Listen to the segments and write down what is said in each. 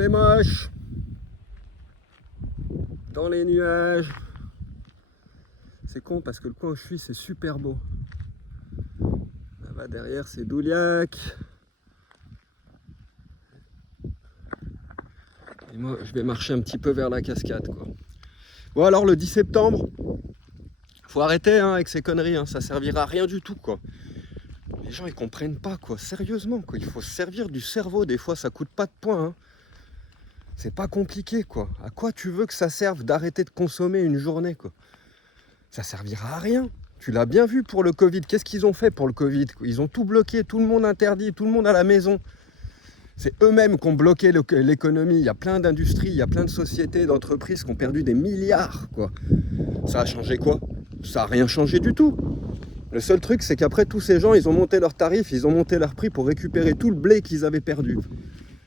fait moche. Dans les nuages. C'est con parce que le coin où je suis, c'est super beau. Là-bas derrière, c'est Douliac. Et moi, je vais marcher un petit peu vers la cascade, quoi. Bon, alors le 10 septembre, faut arrêter hein, avec ces conneries, hein. Ça servira à rien du tout, quoi. Les gens, ils comprennent pas, quoi. Sérieusement, quoi. Il faut se servir du cerveau. Des fois, ça coûte pas de points, hein. C'est pas compliqué, quoi. À quoi tu veux que ça serve d'arrêter de consommer une journée, quoi? Ça servira à rien. Tu l'as bien vu pour le Covid. Qu'est-ce qu'ils ont fait pour le Covid? Ils ont tout bloqué, tout le monde interdit, tout le monde à la maison. C'est eux-mêmes qui ont bloqué l'économie. Il y a plein d'industries, il y a plein de sociétés, d'entreprises qui ont perdu des milliards, quoi. Ça a changé quoi? Ça n'a rien changé du tout. Le seul truc, c'est qu'après, tous ces gens, ils ont monté leurs tarifs, ils ont monté leurs prix pour récupérer tout le blé qu'ils avaient perdu.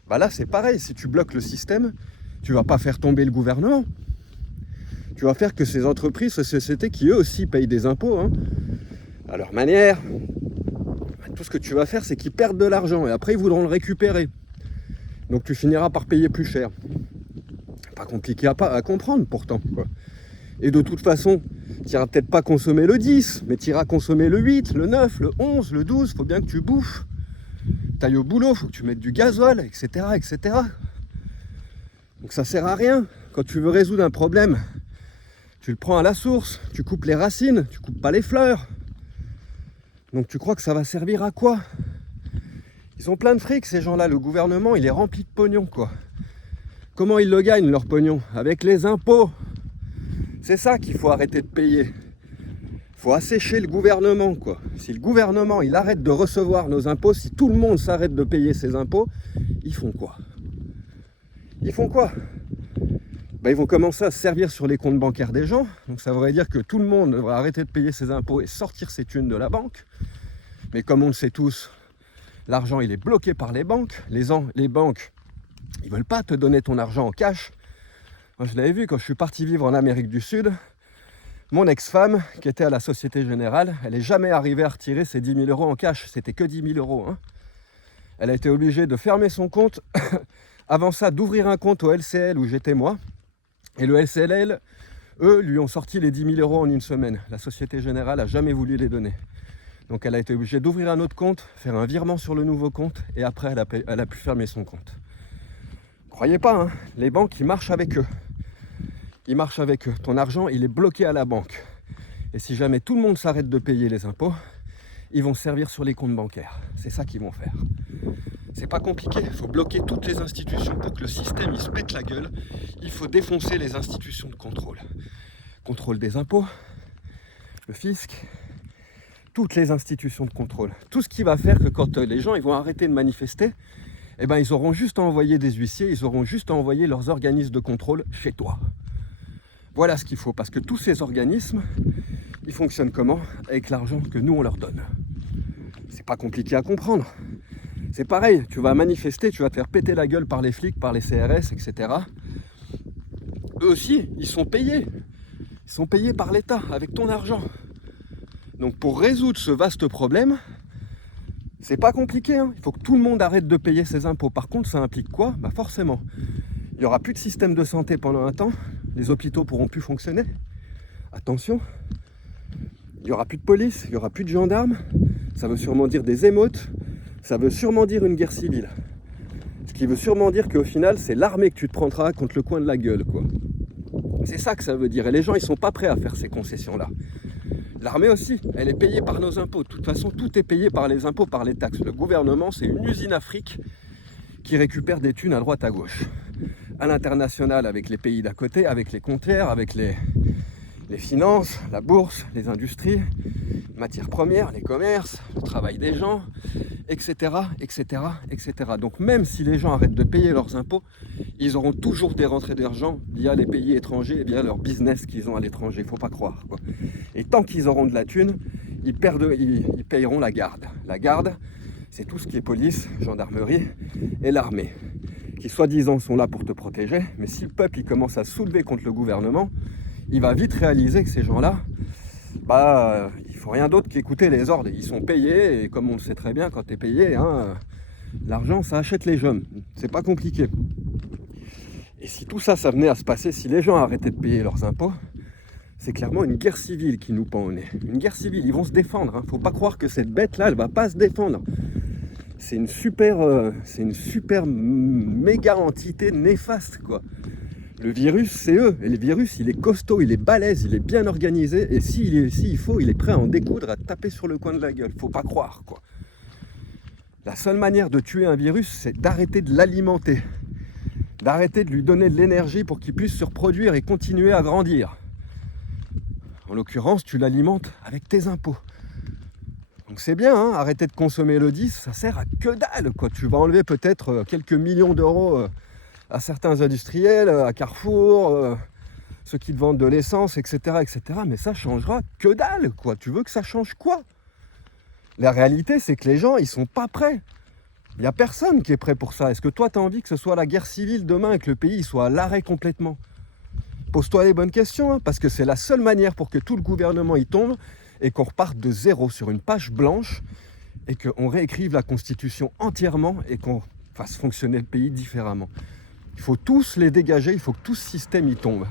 Bah là, c'est pareil. Si tu bloques le système, tu vas pas faire tomber le gouvernement. Tu vas faire que ces entreprises, ces sociétés qui eux aussi payent des impôts, hein, à leur manière, tout ce que tu vas faire, c'est qu'ils perdent de l'argent et après ils voudront le récupérer. Donc tu finiras par payer plus cher. Pas compliqué à comprendre pourtant, quoi. Et de toute façon, tu n'iras peut-être pas consommer le 10, mais tu iras consommer le 8, le 9, le 11, le 12. Faut bien que tu bouffes. Tu ailles au boulot, faut que tu mettes du gasoil, etc., etc. Donc ça sert à rien. Quand tu veux résoudre un problème, tu le prends à la source, tu coupes les racines, tu coupes pas les fleurs. Donc tu crois que ça va servir à quoi? Ils ont plein de fric ces gens-là, le gouvernement il est rempli de pognon, quoi. Comment ils le gagnent leur pognon? Avec les impôts. C'est ça qu'il faut arrêter de payer. Il faut assécher le gouvernement, quoi. Si le gouvernement il arrête de recevoir nos impôts, si tout le monde s'arrête de payer ses impôts, ils font quoi? Ils font quoi? Ben, ils vont commencer à se servir sur les comptes bancaires des gens. Donc ça voudrait dire que tout le monde devrait arrêter de payer ses impôts et sortir ses thunes de la banque. Mais comme on le sait tous, l'argent il est bloqué par les banques. Les banques, ils veulent pas te donner ton argent en cash. Moi je l'avais vu quand je suis parti vivre en Amérique du Sud. Mon ex-femme, qui était à la Société Générale, elle n'est jamais arrivée à retirer ses 10 000 euros en cash. C'était que 10 000 euros. Hein. Elle a été obligée de fermer son compte. Avant ça, d'ouvrir un compte au LCL où j'étais moi. Et le LCL, eux, lui ont sorti les 10 000 euros en une semaine. La Société Générale n'a jamais voulu les donner. Donc elle a été obligée d'ouvrir un autre compte, faire un virement sur le nouveau compte, et après elle a pu fermer son compte. Croyez pas, hein, les banques, ils marchent avec eux. Ils marchent avec eux. Ton argent, il est bloqué à la banque. Et si jamais tout le monde s'arrête de payer les impôts, ils vont servir sur les comptes bancaires. C'est ça qu'ils vont faire. C'est pas compliqué, il faut bloquer toutes les institutions pour que le système il se pète la gueule. Il faut défoncer les institutions de contrôle. Contrôle des impôts, le fisc, toutes les institutions de contrôle. Tout ce qui va faire que quand les gens ils vont arrêter de manifester, eh ben, ils auront juste à envoyer des huissiers, ils auront juste à envoyer leurs organismes de contrôle chez toi. Voilà ce qu'il faut, parce que tous ces organismes, ils fonctionnent comment? Avec l'argent que nous on leur donne. C'est pas compliqué à comprendre. C'est pareil, tu vas manifester, tu vas te faire péter la gueule par les flics, par les CRS, etc. Eux aussi, ils sont payés. Ils sont payés par l'État, avec ton argent. Donc pour résoudre ce vaste problème, c'est pas compliqué, hein. Il faut que tout le monde arrête de payer ses impôts. Par contre, ça implique quoi? Bah forcément, il n'y aura plus de système de santé pendant un temps, les hôpitaux pourront plus fonctionner. Attention, il n'y aura plus de police, il n'y aura plus de gendarmes, ça veut sûrement dire des émeutes, ça veut sûrement dire une guerre civile. Ce qui veut sûrement dire qu'au final, c'est l'armée que tu te prendras contre le coin de la gueule, quoi. C'est ça que ça veut dire. Et les gens, ils sont pas prêts à faire ces concessions-là. L'armée aussi, elle est payée par nos impôts. De toute façon, tout est payé par les impôts, par les taxes. Le gouvernement, c'est une usine Afrique qui récupère des thunes à droite à gauche. À l'international, avec les pays d'à côté, avec les comptaires, avec les finances, la bourse, les industries, matières premières, les commerces, le travail des gens, etc., etc., etc. Donc même si les gens arrêtent de payer leurs impôts, ils auront toujours des rentrées d'argent via les pays étrangers et via leur business qu'ils ont à l'étranger, il ne faut pas croire, quoi. Et tant qu'ils auront de la thune, ils payeront la garde. La garde, c'est tout ce qui est police, gendarmerie et l'armée, qui soi-disant sont là pour te protéger, mais si le peuple il commence à soulever contre le gouvernement, il va vite réaliser que ces gens-là, il faut rien d'autre qu'écouter les ordres. Ils sont payés, et comme on le sait très bien, quand tu es payé, hein, l'argent, ça achète les jeunes. C'est pas compliqué. Et si tout ça, ça venait à se passer, si les gens arrêtaient de payer leurs impôts, c'est clairement une guerre civile qui nous pend au nez. Une guerre civile, ils vont se défendre. Faut pas croire que cette bête-là, elle va pas se défendre. C'est une super méga entité néfaste, quoi. Le virus, c'est eux. Et le virus, il est costaud, il est balèze, il est bien organisé. Et s'il faut, il est prêt à en découdre, à taper sur le coin de la gueule. Faut pas croire, quoi. La seule manière de tuer un virus, c'est d'arrêter de l'alimenter. D'arrêter de lui donner de l'énergie pour qu'il puisse se reproduire et continuer à grandir. En l'occurrence, tu l'alimentes avec tes impôts. Donc c'est bien, hein, arrêter de consommer le 10, ça sert à que dalle, quoi. Tu vas enlever peut-être quelques millions d'euros à certains industriels, à Carrefour, ceux qui te vendent de l'essence, etc., etc. Mais ça changera que dalle, quoi. Tu veux que ça change quoi? La réalité, c'est que les gens, ils sont pas prêts. Il n'y a personne qui est prêt pour ça. Est-ce que toi, tu as envie que ce soit la guerre civile demain et que le pays soit à l'arrêt complètement? Pose-toi les bonnes questions, hein, parce que c'est la seule manière pour que tout le gouvernement y tombe et qu'on reparte de zéro sur une page blanche et qu'on réécrive la Constitution entièrement et qu'on fasse fonctionner le pays différemment. Il faut tous les dégager, il faut que tout ce système y tombe.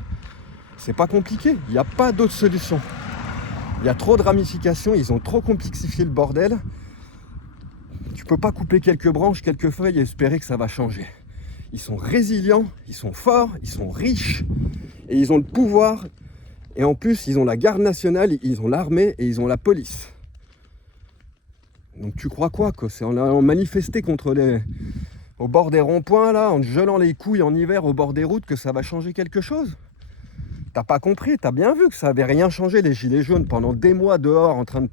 C'est pas compliqué, il n'y a pas d'autre solution. Il y a trop de ramifications, ils ont trop complexifié le bordel. Tu peux pas couper quelques branches, quelques feuilles et espérer que ça va changer. Ils sont résilients, ils sont forts, ils sont riches et ils ont le pouvoir. Et en plus, ils ont la garde nationale, ils ont l'armée et ils ont la police. Donc tu crois quoi, c'est en allant manifester au bord des ronds-points, là, en gelant les couilles en hiver au bord des routes, que ça va changer quelque chose? T'as pas compris, t'as bien vu que ça avait rien changé, les gilets jaunes, pendant des mois dehors, en train de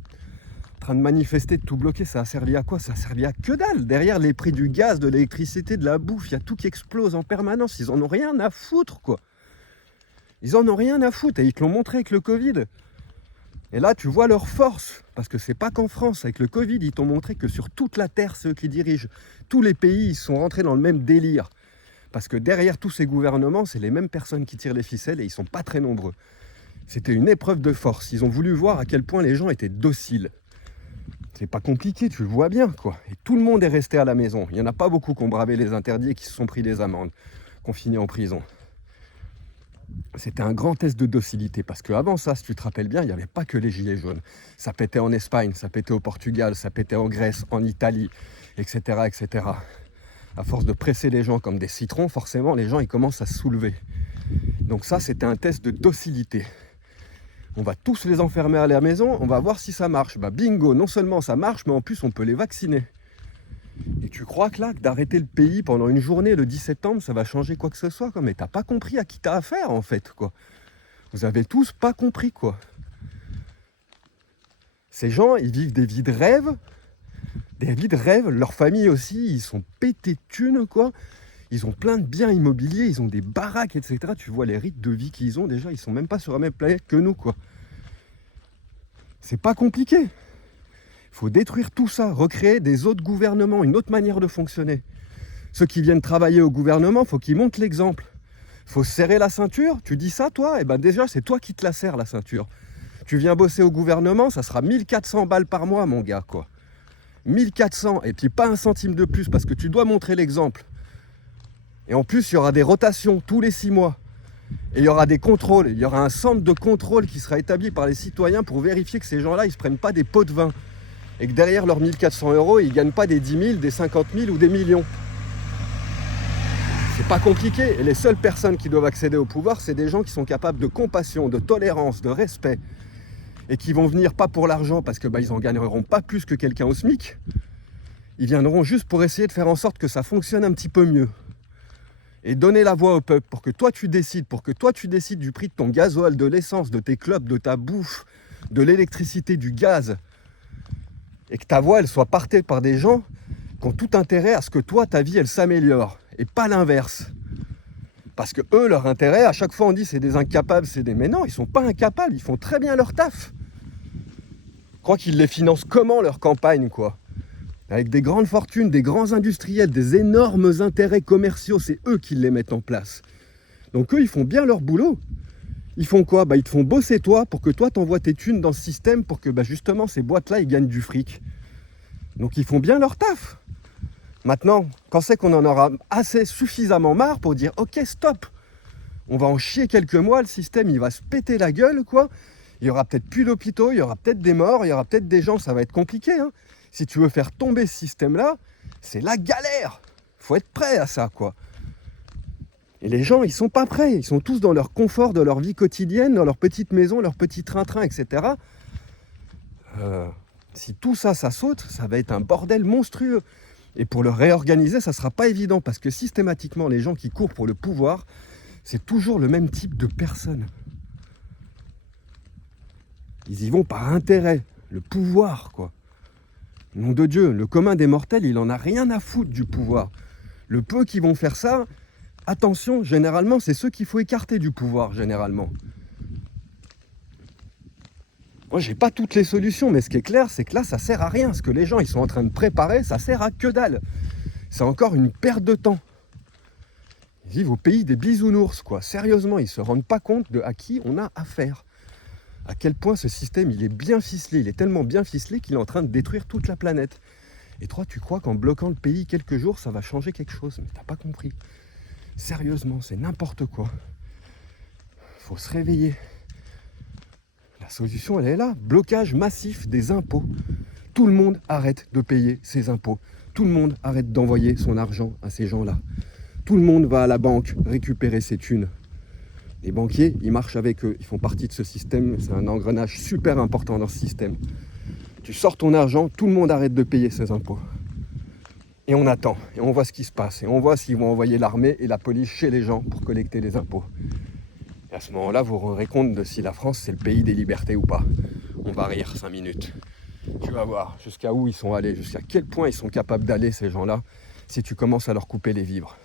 manifester, de tout bloquer. Ça a servi à quoi? Ça a servi à que dalle. Derrière les prix du gaz, de l'électricité, de la bouffe, il y a tout qui explose en permanence. Ils en ont rien à foutre, quoi. Ils en ont rien à foutre et ils te l'ont montré avec le Covid. Et là, tu vois leur force, parce que c'est pas qu'en France. Avec le Covid, ils t'ont montré que sur toute la Terre, ceux qui dirigent, tous les pays, ils sont rentrés dans le même délire. Parce que derrière tous ces gouvernements, c'est les mêmes personnes qui tirent les ficelles et ils sont pas très nombreux. C'était une épreuve de force. Ils ont voulu voir à quel point les gens étaient dociles. C'est pas compliqué, tu le vois bien, quoi. Et tout le monde est resté à la maison. Il n'y en a pas beaucoup qui ont bravé les interdits et qui se sont pris des amendes, qui ont fini en prison. C'était un grand test de docilité, parce qu'avant ça, si tu te rappelles bien, il n'y avait pas que les gilets jaunes. Ça pétait en Espagne, ça pétait au Portugal, ça pétait en Grèce, en Italie, etc., etc. À force de presser les gens comme des citrons, forcément, les gens ils commencent à se soulever. Donc ça, c'était un test de docilité. On va tous les enfermer à la maison, on va voir si ça marche. Bah bingo, non seulement ça marche, mais en plus on peut les vacciner. Et tu crois que là, d'arrêter le pays pendant une journée le 10 septembre, ça va changer quoi que ce soit, quoi. Mais t'as pas compris à qui t'as affaire, en fait, quoi. Vous avez tous pas compris, quoi. Ces gens, ils vivent des vies de rêve. Des vies de rêve. Leur famille aussi, ils sont pétés de thunes, quoi. Ils ont plein de biens immobiliers, ils ont des baraques, etc. Tu vois les rythmes de vie qu'ils ont, déjà, ils sont même pas sur la même planète que nous, quoi. C'est pas compliqué. Il faut détruire tout ça, recréer des autres gouvernements, une autre manière de fonctionner. Ceux qui viennent travailler au gouvernement, il faut qu'ils montrent l'exemple. Il faut serrer la ceinture. Tu dis ça, toi? Eh ben déjà, c'est toi qui te la serres, la ceinture. Tu viens bosser au gouvernement, ça sera 1400 balles par mois, mon gars, quoi. 1400, et puis pas un centime de plus, parce que tu dois montrer l'exemple. Et en plus, il y aura des rotations tous les 6 mois. Et il y aura des contrôles. Il y aura un centre de contrôle qui sera établi par les citoyens pour vérifier que ces gens-là, ils ne se prennent pas des pots de vin. Et que derrière leurs 1400 €, ils ne gagnent pas des 10 000, des 50 000 ou des millions. C'est pas compliqué. Et les seules personnes qui doivent accéder au pouvoir, c'est des gens qui sont capables de compassion, de tolérance, de respect. Et qui vont venir pas pour l'argent, parce que ils en gagneront pas plus que quelqu'un au SMIC. Ils viendront juste pour essayer de faire en sorte que ça fonctionne un petit peu mieux. Et donner la voix au peuple pour que toi tu décides, du prix de ton gasoil, de l'essence, de tes clopes, de ta bouffe, de l'électricité, du gaz. Et que ta voix, elle soit portée par des gens qui ont tout intérêt à ce que toi, ta vie, elle s'améliore. Et pas l'inverse. Parce que eux, leur intérêt, à chaque fois on dit c'est des incapables, Mais non, ils sont pas incapables, ils font très bien leur taf. Je crois qu'ils les financent comment, leur campagne, quoi? Avec des grandes fortunes, des grands industriels, des énormes intérêts commerciaux, c'est eux qui les mettent en place. Donc eux, ils font bien leur boulot. Ils font quoi? Ils te font bosser toi pour que toi t'envoies tes thunes dans ce système pour que justement ces boîtes-là, ils gagnent du fric. Donc ils font bien leur taf. Maintenant, quand c'est qu'on en aura assez suffisamment marre pour dire ok stop, on va en chier quelques mois, le système il va se péter la gueule quoi. Il y aura peut-être plus d'hôpitaux, il y aura peut-être des morts, il y aura peut-être des gens, ça va être compliqué. Hein. Si tu veux faire tomber ce système-là, c'est la galère. Faut être prêt à ça quoi. Et les gens, ils sont pas prêts. Ils sont tous dans leur confort de leur vie quotidienne, dans leur petite maison, leur petit train-train, etc. Si tout ça, ça saute, ça va être un bordel monstrueux. Et pour le réorganiser, ça sera pas évident parce que systématiquement, les gens qui courent pour le pouvoir, c'est toujours le même type de personnes. Ils y vont par intérêt, le pouvoir, quoi. Nom de Dieu, le commun des mortels, il en a rien à foutre du pouvoir. Le peu qui vont faire ça, attention, généralement, c'est ceux qu'il faut écarter du pouvoir, généralement. Moi, j'ai pas toutes les solutions, mais ce qui est clair, c'est que là, ça sert à rien. Ce que les gens, ils sont en train de préparer, ça sert à que dalle. C'est encore une perte de temps. Ils vivent au pays des bisounours, quoi. Sérieusement, ils se rendent pas compte de à qui on a affaire. À quel point ce système, il est bien ficelé. Il est tellement bien ficelé qu'il est en train de détruire toute la planète. Et toi, tu crois qu'en bloquant le pays quelques jours, ça va changer quelque chose. Mais t'as pas compris. Sérieusement, c'est n'importe quoi. Faut se réveiller. La solution, elle est là. Blocage massif des impôts. Tout le monde arrête de payer ses impôts. Tout le monde arrête d'envoyer son argent à ces gens-là. Tout le monde va à la banque récupérer ses thunes. Les banquiers, ils marchent avec eux. Ils font partie de ce système. C'est un engrenage super important dans ce système. Tu sors ton argent, tout le monde arrête de payer ses impôts. Et on attend. Et on voit ce qui se passe. Et on voit s'ils vont envoyer l'armée et la police chez les gens pour collecter les impôts. Et à ce moment-là, vous vous rendrez compte de si la France, c'est le pays des libertés ou pas. On va rire 5 minutes. Tu vas voir jusqu'à où ils sont allés, jusqu'à quel point ils sont capables d'aller, ces gens-là, si tu commences à leur couper les vivres.